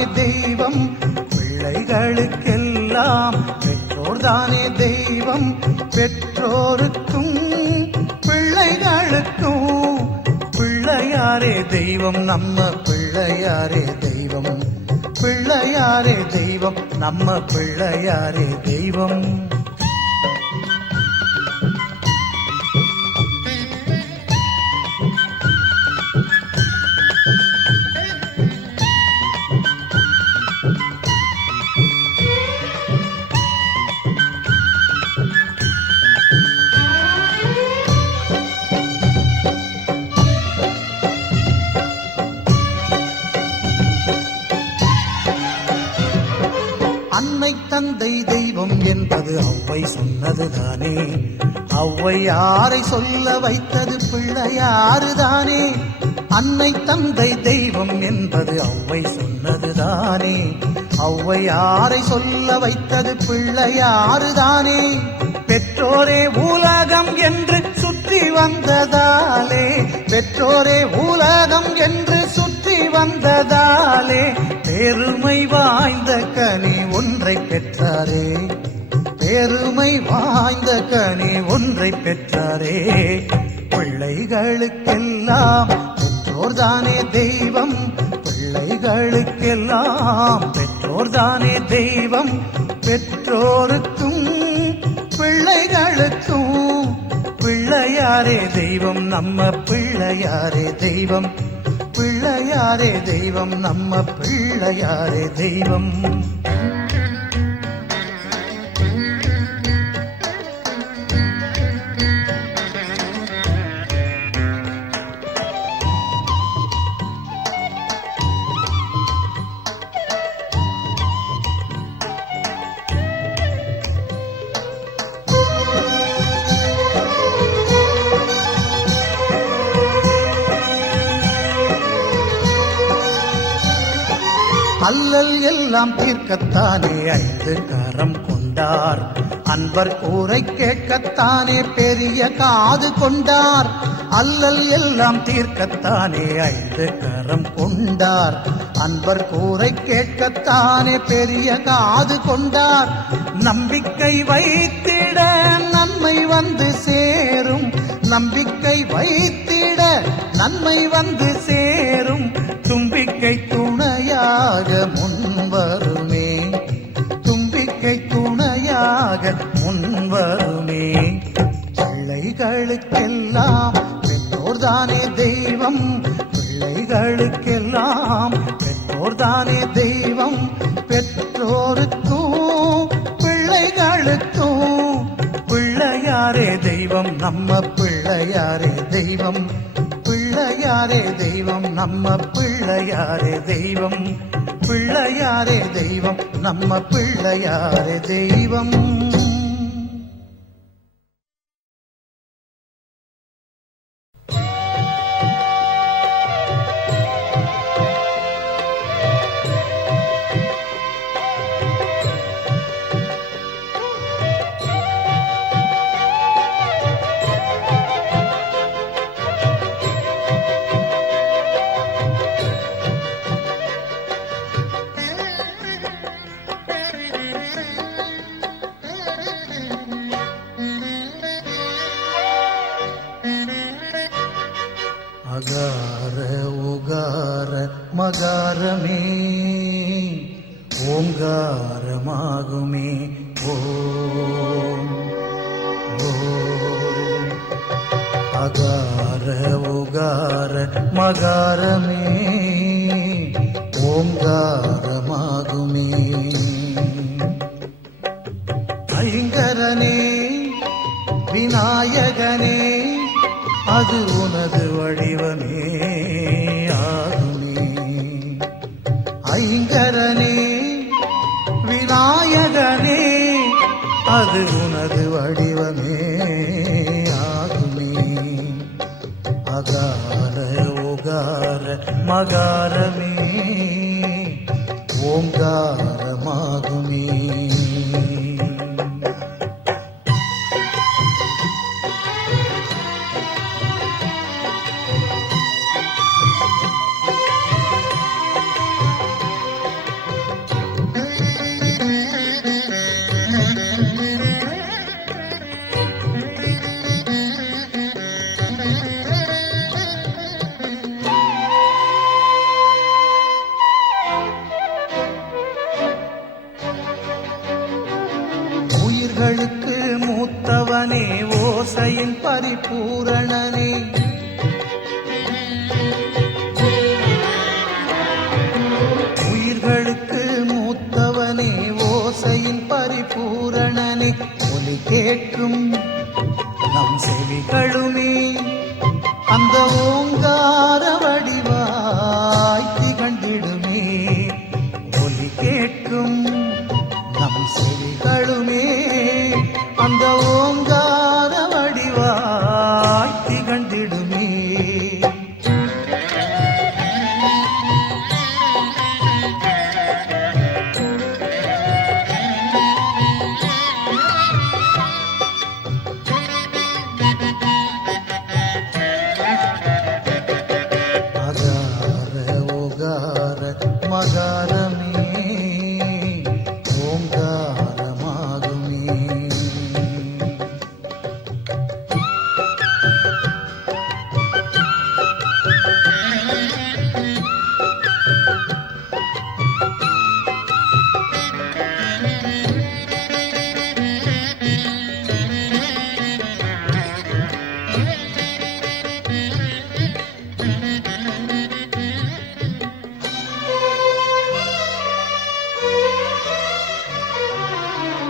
பெற்றோர்தானே தெய்வம், பிள்ளைகளுக்கெல்லாம் பெற்றோர்தானே தெய்வம். பெற்றோருக்கும் பிள்ளைகளுக்கும் பிள்ளையாரே தெய்வம், நம்ம பிள்ளையாரே தெய்வம். பிள்ளையாரே தெய்வம், நம்ம பிள்ளையாரே தெய்வம். அன்னை தந்தை தெய்வம் என்பது ஔவை சொன்னதுதானே, ஔவையாரை சொல்ல வைத்தது பிள்ளையாறுதானே. அன்னை தந்தை தெய்வம் என்பது ஔவை சொன்னதுதானே, ஔவையாரை சொல்ல வைத்தது பிள்ளையாறுதானே. பெற்றோரே உலகம் என்று சுற்றி வந்ததாலே, பெற்றோரே உலகம் என்று சுற்றி வந்ததாலே பெருமை வாய்ந்த கனி ஒன்றை பெற்றாரே, பெருமை வாய்ந்த கனி ஒன்றை பெற்றாரே. பிள்ளைகளுக்கெல்லாம் பெற்றோர்தானே தெய்வம், பிள்ளைகளுக்கெல்லாம் பெற்றோர்தானே தெய்வம். பெற்றோருக்கும் பிள்ளைகளுக்கும் பிள்ளையாரே தெய்வம், நம்ம பிள்ளையாரே தெய்வம். பிள்ளையாரே தெய்வம், நம்ம பிள்ளையாரே தெய்வம். அல்லல் எல்லாம் தீர்க்கத்தானே ஐந்து கரம் கொண்டார், அன்பர் கூரை கேட்கத்தானே பெரிய காது கொண்டார். அல்லல் எல்லாம் தீர்க்கத்தானே ஐந்து கரம் கொண்டார், அன்பர் கூரை கேட்கத்தானே பெரிய காது கொண்டார். நம்பிக்கை வைத்திட நன்மை வந்து சேரும், நம்பிக்கை வைத்திட நன்மை வந்து சேரும். தும்பிக்கை துணையாக முன்வருமே, தும்பிக்கை துணையாக முன்வருமே. பிள்ளைகளுக்கெல்லாம் பெற்றோர்தானே தெய்வம், பிள்ளைகளுக்கெல்லாம் பெற்றோர்தானே தெய்வம். பெற்றோருக்கும் பிள்ளைகளுக்கும் பிள்ளையாரே தெய்வம், நம்ம பிள்ளையாரே தெய்வம். பிள்ளையாரே தெய்வம், நம்ம பிள்ளையாரே தெய்வம். பிள்ளையாரே தெய்வம், நம்ம பிள்ளையாரே தெய்வம். அகார உகார மகாரமே ஓங்காரமாகுமே ஓம் ஓம். அகார உகார மகாரமே ஓங்காரமாகுமே. ஐங்கரனே விநாயகனே அது உனது வடிவமே ஆகுமே. ஐங்கரனே விநாயகனே அது உனது வடிவமே ஆகுமே. அகார உகார மகாரமே ஓங்காரமாகுமே. உயிர்களுக்கு மூத்தவனே ஓசையின் பரிபூரணனே உயிர்களுக்கு மூத்தவனே ஓசையின் பரிபூரணனே ஒலி கேட்கும் நம் செவிகளுமே அந்த ஓங்கார வடிவாய் திகழ்ந்திடுமே ஒலி கேட்கும் நம் செவிகளுமே அந்த ஓங்கார வடிவாய் திகழ்ந்திடுமே மகாரமே ஓங்காரமாகுமே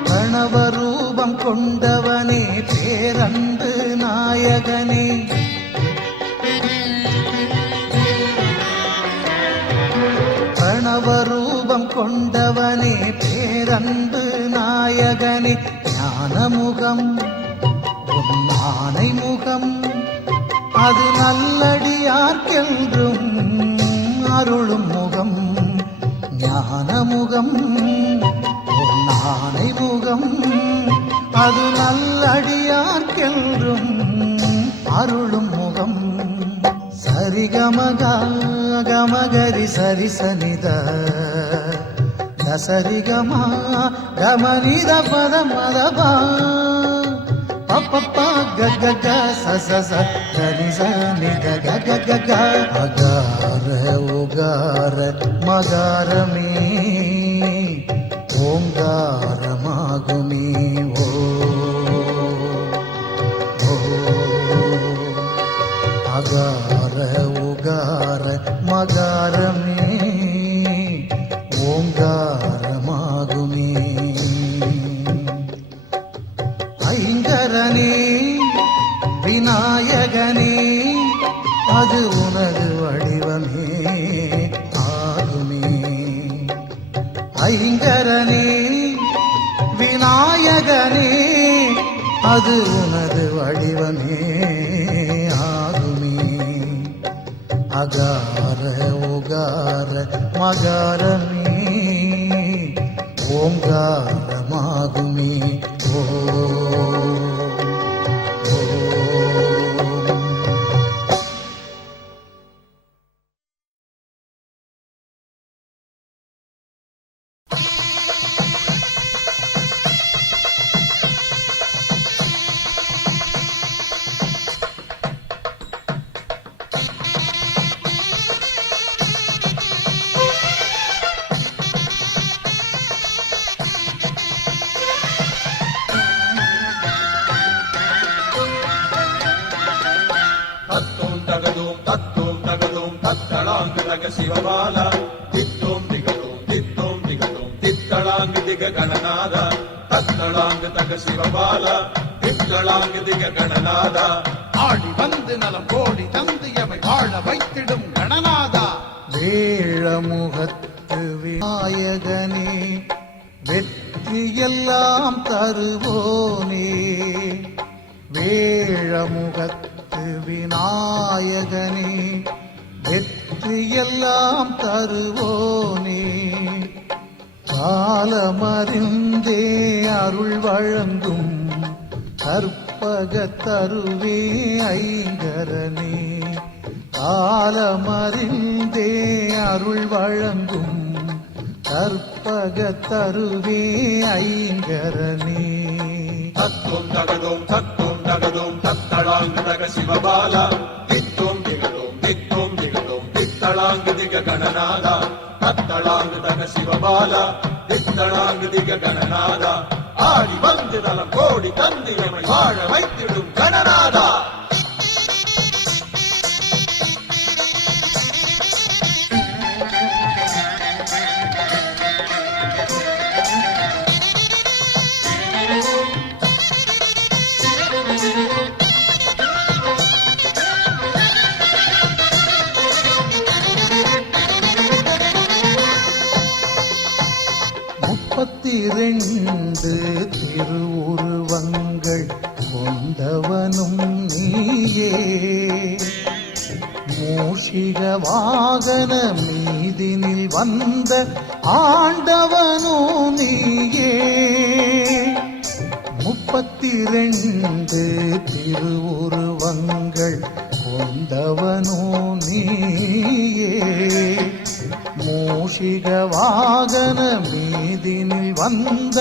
பிரணவரூபம் கொண்டவனே பேரன்பு நாயகனே பிரணவரூபம் கொண்டவனே பேரன்பு நாயகனே ஞானமுகம் உன்னானை முகம் அது நல்லடியார்க்கென்றும் அருளும் முகம் ஞானமுகம் ஆனை முகம் அது நல்லடியார்க்கென்றும் அருளும் முகம் சரிகமக கமகரி சரிசனித தசரிகமா கமனித பதமதபா பப்பப்பா கக சச தரிச நித கக அகார உகார மகாரமே ஓங்காரமாகுமே ஓ அகார உகார மகாரமே ஓங்காரமாகுமே ஐங்கரனே விநாயகனே அது உனது வடிவமே ஆகுமே ஐங்கரனே விநாயகனே அது உனது வடிவமே ஆகுமே அகார உகார மகாரமே ஓங்காரமாகுமே ஓ ಶಿವಬಾಲ ತಿತ್ತೋಂ ದಿಗತೋಂ ತಿತ್ತಳಾಂಗ ದಿಗ ಗಣನಾದ தத்தளாங்கு தக சிவபால திக்களாங்கு திக கணநாத ஆடி வந்து நலம் கோடி தந்து எமை வாழ வைத்திடும் கணநாதா வேழமுகத்து விநாயகனே வெற்றியெல்லாம் தருவோனே வேழமுகத்து விநாயகனே வெற்றியெல்லாம் தருவோனே காலமறிந்தே அருள் வழங்கும் கற்பகத்தருவே ஐங்கரனே காலமறிந்தே அருள் வழங்கும் கற்பகத்தருவே ஐங்கரனே தத்துவம் தகதோம் தத்தளாங்கு தக சிவபால தித்தோம் திகதோம் தித்தளாங்கு திக கணநாதா தத்தளாங்கு தக சிவபால தித்தளாங்கு திக கணநாதா ஆடி வந்து நலம் கோடி தந்து எமை வாழ வைத்திடும் கணநாதா. முப்பத்திரண்டு திருவுருவங்கள் கொண்டவனும் நீயே, மூஷிக வாகன மீதினில் வந்த ஆண்டவனும் நீயே. முப்பத்திரண்டு திருவுருவங்கள் கொண்டவனும் நீயே, மூஷிக வாகன மீதினில் வந்த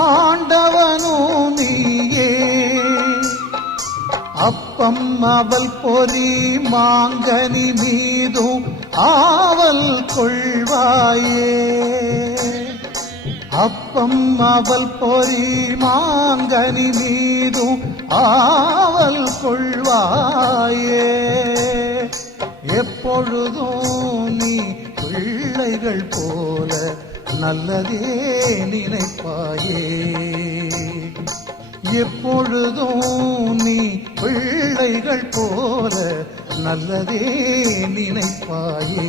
ஆண்டவனும் நீயே. அப்பம் அவள் பொறி மாங்கனி மீதும் ஆவல் கொள்வாயே, அப்பம் அவள் பொறி மாங்கனி மீதும் ஆவல் கொள்வாயே. எப்பொழுதும் நீ பிள்ளைகள் போல நல்லதே நினைப்பாயே, எப்பொழுதும் நீ பிள்ளைகள் போல நல்லதே நினைப்பாயே.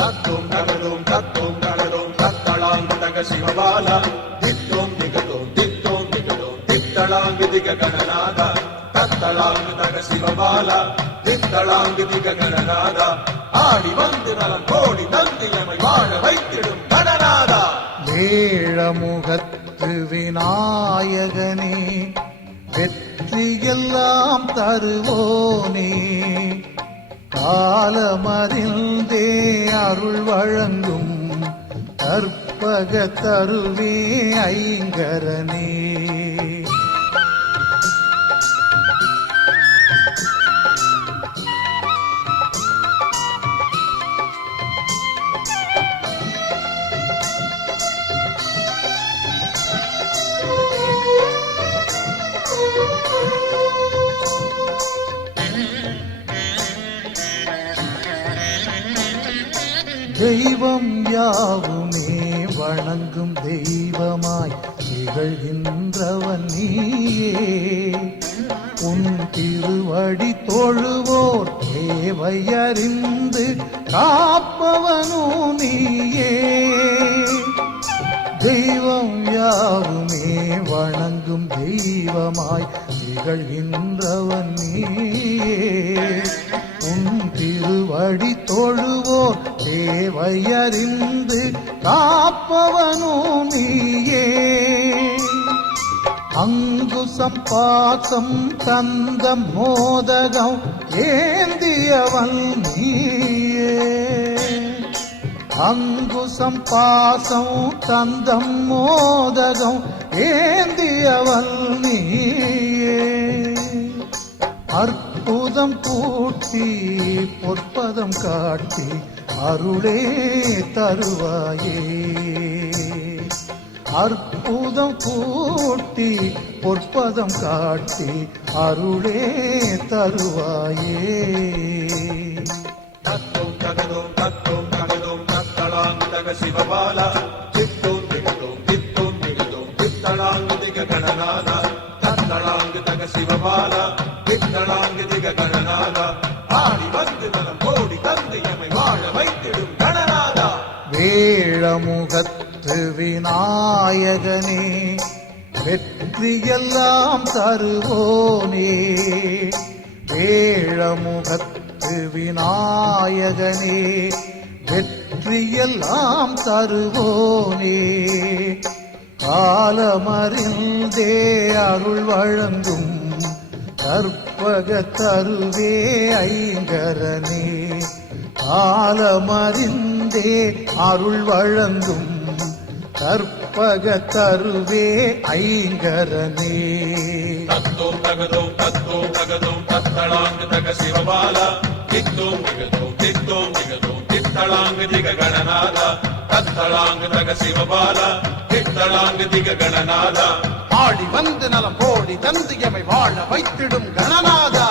தத்தும் தகதும் தத்தும் தகதும் தத்தளாங்கு தக சிவபாலா, தித்தோம் திகதோம் தித்தோம் திகதோம் தித்தளாங்கு திக கணநாதா. தத்தளாங்கு தக சிவபாலா, தித்தளாங்கு திக கணநாதா. ஆடி வந்து நலம் கோடி தந்து எமை வாழ வைத்திடும் கணநாதா. வேழமுகத்து விநாயகனே, வெற்றியெல்லாம் தருவோனே, காலமறிந்தே அருள் வழங்கும் கற்பக தருவே ஐங்கரனே. தெய்வம் யாவுமே வணங்கும் தெய்வமாய் திகழ்கின்றவன் நீயே, உன் திருவடி தொழுவோர் தேவையறிந்து காப்பவனோ நீயே. தெய்வம் யாவுமே வணங்கும் தெய்வமாய் திகழ்கின்றவன் நீயே, உன் திருவடி தொழுவோர் தேவையறிந்து காப்பவனோ நீயே. அங்குசம் பாசம் தந்தம் மோதகம் ஏந்தியவன் நீயே, அங்குசம் பாசம் தந்தம் மோதகம் ஏந்தியவன் நீயே. அற்புதம் கூட்டி பொற்பதம் காட்டி அருளே தருவாயே, அற்புதம் கூட்டி பொற்பதம் காட்டி அருளே தருவாயே. தத்தும் தகதும் தத்தும் தகதும் தத்தளாங்கு தக சிவபாலா, தித்தும் திகதும் தித்தும் திகதும் தித்தளாங்கு திக கணநாதா. தத்தளாங்கு தக சிவபாலா, தித்தளாங்கு திக கணநாதா. ஆடி வந்து நலம் கோடி தந்து எமை வாழ வைத்திடும் கணநாதா. வேழமுகத்து விநாயகனே, வெற்றியெல்லாம் தருவோனே, வேழமுகத்து விநாயகனே, வெற்றியெல்லாம் தருவோனே, காலமறிந்தே அருள் வழங்கும் கற்பக தருவே ஐங்கரனே, காலமறிந்தே அருள் வழங்கும் கற்பக தருவே ஐங்கரனே. தத்தோம் தகதோம் தத்தோம் தகதோம் தத்தளாங்கு தக சிவபாலா, தித்தோம் திகதோம் தித்தோம் திகதோம் தித்தளாங்கு திக கணநாதா. தத்தளாங்கு தக சிவபாலா, தித்தளாங்கு திக கணநாதா ஆடி வந்து நலம் கோடி தந்து எமை வாழ வைத்திடும் கணநாதா